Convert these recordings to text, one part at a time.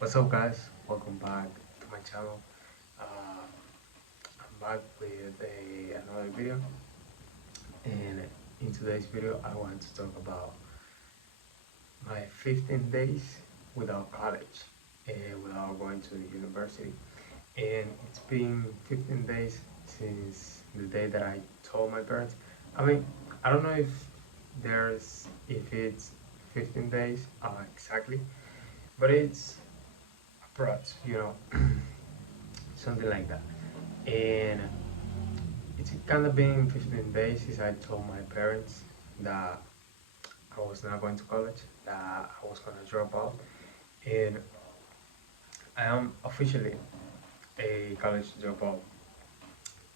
What's up, guys? Welcome back to my channel. Uh, I'm back with another video, and in today's video, I want to talk about my 15 days without college and without going to university. And it's been 15 days since the day that I told my parents. I mean, I don't know if it's 15 days exactly, but it's approx, something like that. And it's kind of been 15 days since I told my parents that I was not going to college, that I was going to drop out. And I am officially a college dropout.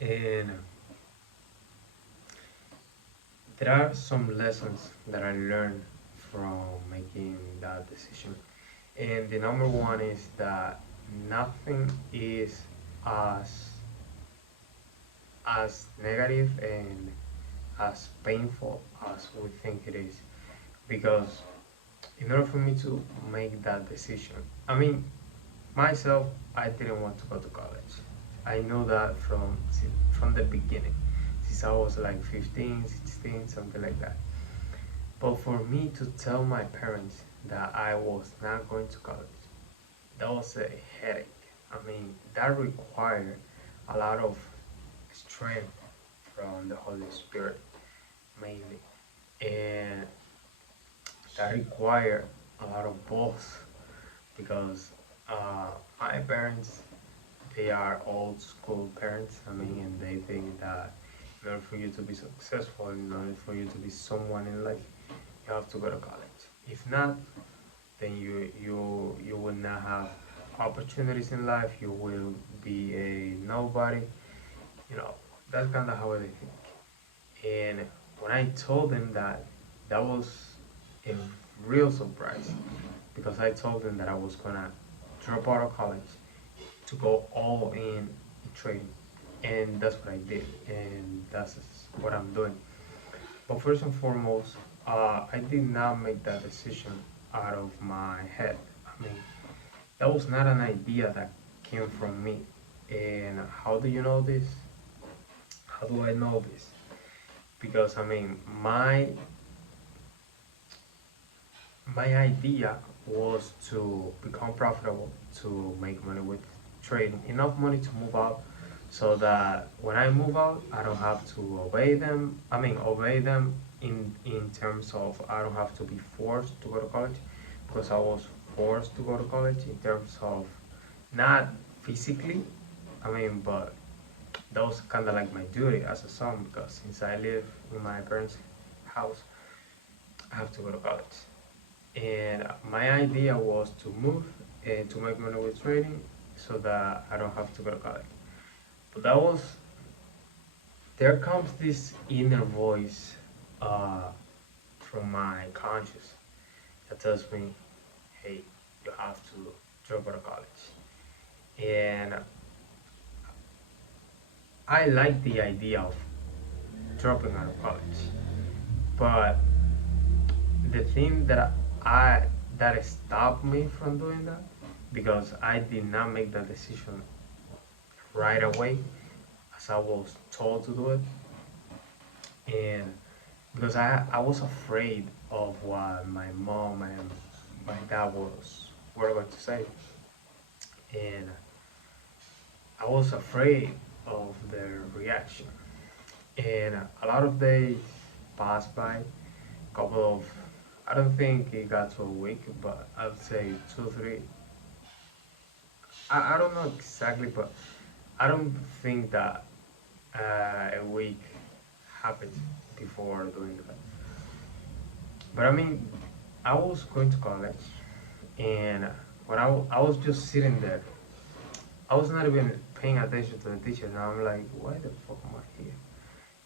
And there are some lessons that I learned from making that decision. And the number one is that nothing is as negative and as painful as we think it is, because in order for me to make that decision, I mean, myself, I didn't want to go to college. I know that from the beginning, since I was like 15, 16, something like that. But for me to tell my parents that I was not going to college, that was a headache. I mean, that required a lot of strength from the Holy Spirit mainly, and that required a lot of balls because my parents, they are old school parents. I mean, and they think that in order for you to be successful, in order for you to be someone in life, you have to go to college. If not, then you will not have opportunities in life. You will be a nobody. You know, that's kind of how they think. And when I told them that, that was a real surprise because I told them that I was gonna drop out of college to go all in trading, and that's what I did, and that's what I'm doing. But first and foremost, I did not make that decision out of my head. I mean, that was not an idea that came from me. And how do you know this? How do I know this? Because I mean, my idea was to become profitable, to make money with trading, enough money to move out, so that when I move out, I don't have to obey them. I mean, obey them in terms of I don't have to be forced to go to college, because I was forced to go to college in terms of not physically, I mean, but that was kind of like my duty as a son, because since I live in my parents' house, I have to go to college. And my idea was to move and to make money with trading so that I don't have to go to college. But there comes this inner voice uh, from my conscious that tells me, hey, you have to drop out of college. And I like the idea of dropping out of college. But the thing that stopped me from doing that, because I did not make that decision right away as I was told to do it, and because I was afraid of what my mom and my dad were going to say, and I was afraid of their reaction. And a lot of days passed by, couple of, I don't think it got to a week, but I'd say 2 3. I don't know exactly, but I don't think that a week happened before doing that. But I mean, I was going to college, and when I was just sitting there, I was not even paying attention to the teacher. Now I'm like, why the fuck am I here?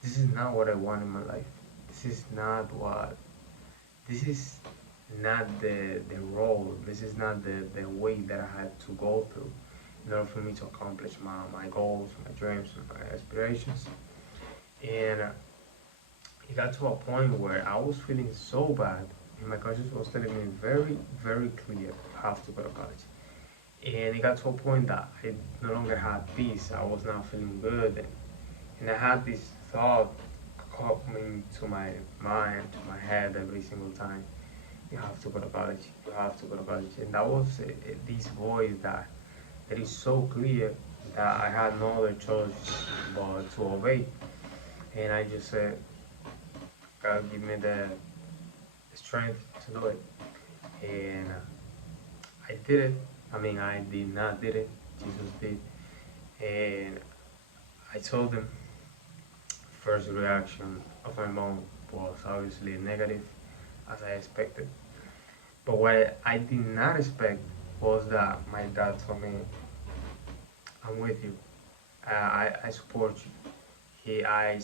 This is not what I want in my life. This is not what. This is not the role. This is not the way that I had to go through in order for me to accomplish my goals, my dreams, my aspirations. And it got to a point where I was feeling so bad, and my conscience was telling me very, very clear, you have to go to college. And it got to a point that I no longer had peace. I was not feeling good, and I had this thought coming to my mind, to my head every single time. You have to go to college. You have to go to college. And that was this voice that is so clear that I had no other choice but to obey. And I just said, God, give me the strength to do it. And I did it. I mean, I did not did it. Jesus did. And I told him. First reaction of my mom was obviously negative, as I expected. But what I did not expect was that my dad told me, "I'm with you. I support you." I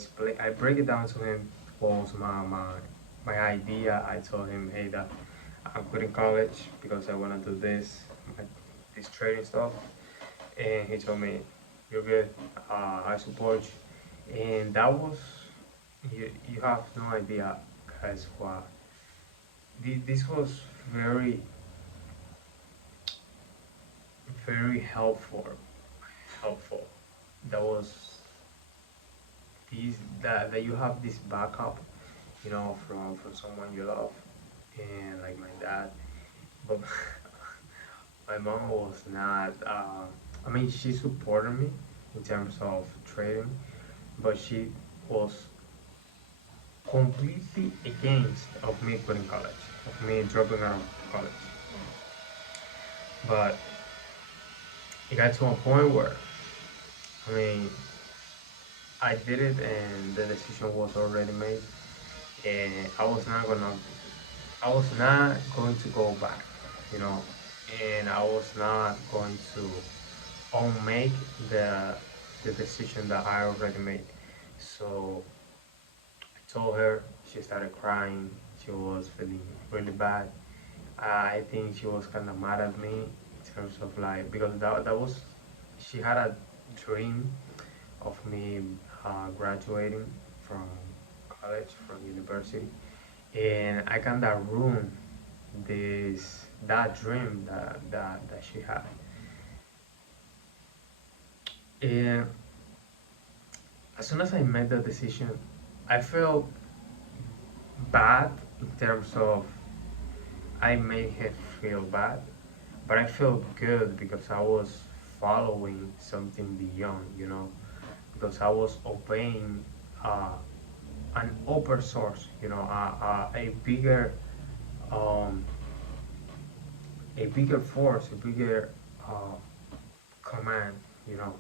break it down to him. What was my idea? I told him, "Hey, that I'm quitting college because I want to do this trading stuff." And he told me, "You're good. I support you." And that was you have no idea, guys. What this was very very helpful. That was these that you have this backup, from someone you love, and like my dad. But my mom was not. I mean, she supported me in terms of trading, but she was completely against of me quitting college, of me dropping out of college. But it got to a point where, I mean, I did it and the decision was already made, and I was not going to go back, you know, and I was not going to unmake the decision that I already made. So I told her. She started crying. She was feeling really bad. I think she was kind of mad at me in terms of like because that was she had a dream of me graduating from college, from university, and I kind of ruined that dream that she had. And as soon as I made that decision, I felt bad in terms of I made her feel bad, but I felt good because I was following something beyond, because I was obeying uh, an upper source, um, a bigger force, a bigger uh, command, you know.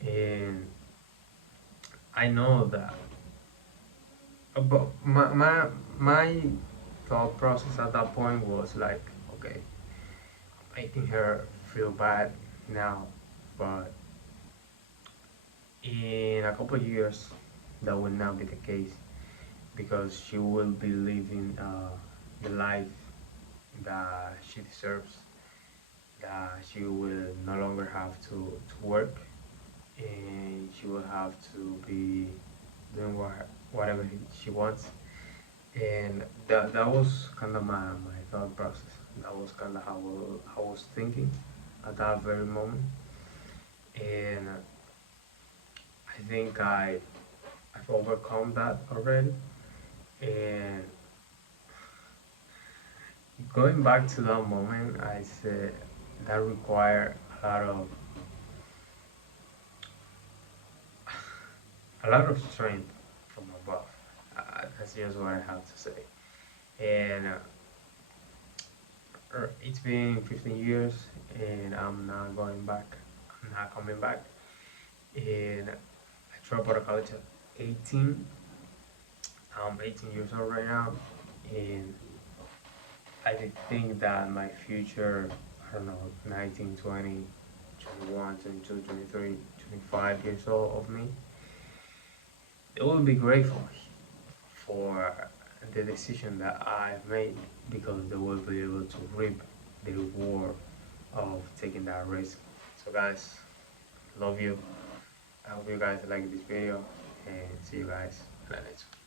And I know that, but my thought process at that point was like, okay, making her feel bad now, but in a couple of years, that will not be the case because she will be living the life that she deserves, that she will no longer have to work, and she will have to be doing whatever she wants. And that was kind of my thought process. That was kind of how I was thinking at that very moment. And I think I've overcome that already. And going back to that moment, I said that required a lot of strength from above. That's just what I have to say. And it's been 15 years, and I'm not going back. I'm not coming back. And I dropped out of college at 18. I'm 18 years old right now, and I did think that my future, I don't know, 19, 20, 21, 22, 23, 25 years old of me, they will be grateful for the decision that I've made because they will be able to reap the reward of taking that risk. So guys, love you. I hope you guys like this video and see you guys in the next one.